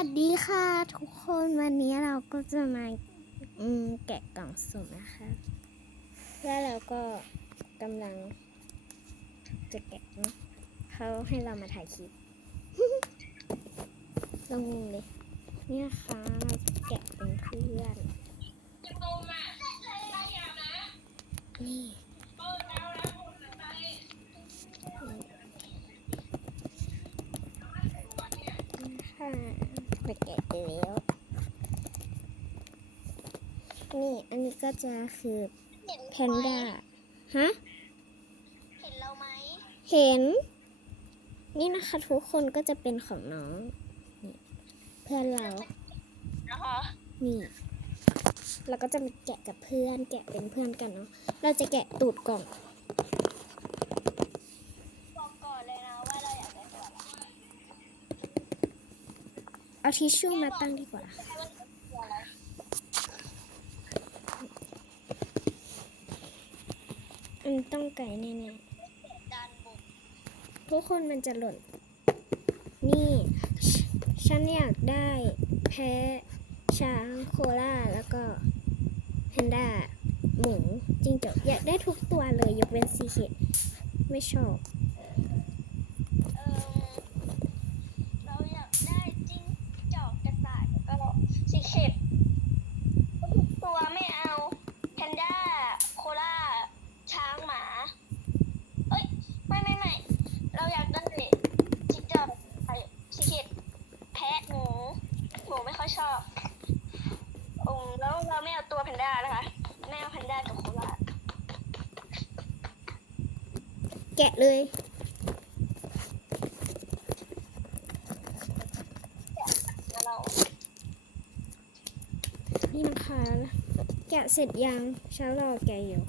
วัสดีค่ะทุกคนวันนี้เราก็จะมาแกะกล่องสุ่มนะคะ แล้วเราก็กำลัง จะแกะเนะเขาให้เรามาถ่ายคลิปลงมุมเลยนี่นะคะเราจะแกะเป็นเพื่อนนี่ค่ะ ไปแกะไปแล้ว นี่อันนี้ก็จะคือเห็นแพนด้า ฮะ เห็นเราไหม เห็น นี่นะคะทุกคนก็จะเป็นของน้องนี่เพื่อนเรานะคะนี่ เราก็จะมาแกะกับเพื่อน แกะเป็นเพื่อนกันเนาะ เราจะแกะตูดกล่อง เอาทิชชู่มาตั้งดีกว่าอะไรอันนต้องไก่แน่ๆทุกคนมันจะหล่น นี่ ฉันอยากได้แพะช้างโคล่าแล้วก็แพนด้าหมูจริงจกอยากได้ทุกตัวเลยยกเว้นซีเค็ดไม่ชอบ เออเราอยากได้จิ้งจอกกระต่ายแล้วก็สีเข็ดทุกตัวไม่เอาแพนด้าโคล่าช้างหมา เอ้ย ไม่ไม่ไม่เราอยากได้จิ้งจอกไอ้สีเข็ดแพะหมูหมูไม่ค่อยชอบอืมแล้วเราไม่เอาตัวแพน ด้านะคะไม่เอาแพนด้ากับโคล่าแกะเลยแล้วเรานี่นะคะแกะเสร็จยังฉันรอแกะอยู่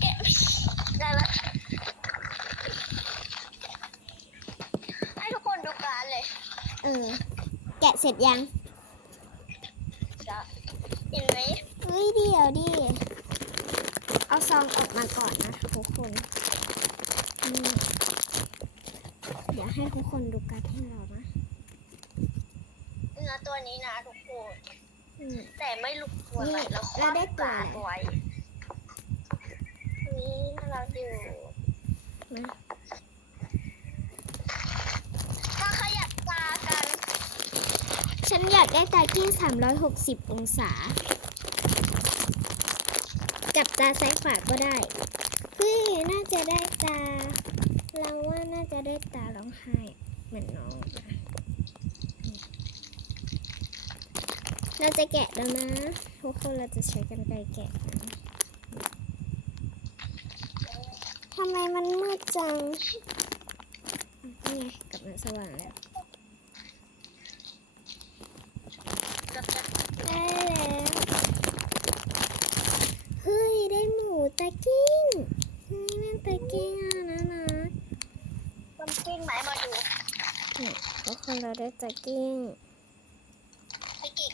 แกะได้ละให้ทุกคนดูการดเลย เออ แกะเสร็จยังจะ เห็นไหมเฮ้ยเดี๋ยวดิ เอาซองออกมาก่อนนะทุกคนนี่เดี๋ยวให้ทุกคนดูการดให้เรานะเนื้อตัวนี้นะทุกคน อืม แต่ไม่รู้ตัวอะไรนี่แล้วคเราวามได้ตัวกาดอะไร ไว้นี่น่ารักอยู่ นะ ถ้าขยับตากัน ฉันอยากได้ตากิ้ง360 องศา กับตาซ้ายขวาก็ได้เฮ้ยน่าจะได้ตา เราว่าน่าจะได้ตาร้องไห้เหมือนน้องนะเราจะแกะแล้วนะทุกคนเราจะใช้กันไกรแกะนะทำไมมันมืดจังนี่ไงกลับมาสว่างแล้ว กับจะ ได้แล้วเฮ้ย ได้ หมูตะกิ้งเฮ้ยแม่งตะกิ้งอะนะนะมันกิ้งไหมมาดูเนี่ยทุกคนเราได้ตะกิ้งไปกิ่ง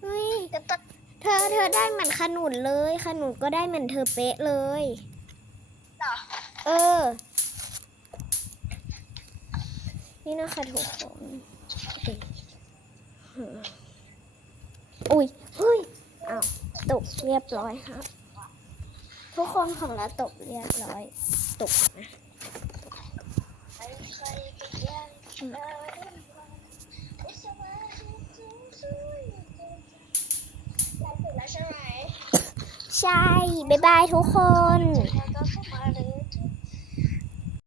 เฮ้ยจะตัดเธอเธอได้เหมือนขนุนเลยขนุนก็ได้เหมือนเธอเป๊ะเลยเหรอเออ นี่นะคะทุกคน อุ้ยเฮ้ยอ้าวตกเรียบร้อยครับ ทุกคนของเราตกเรียบร้อย ตกนะใช่ไหมใช่บ๊ายบายทุกคน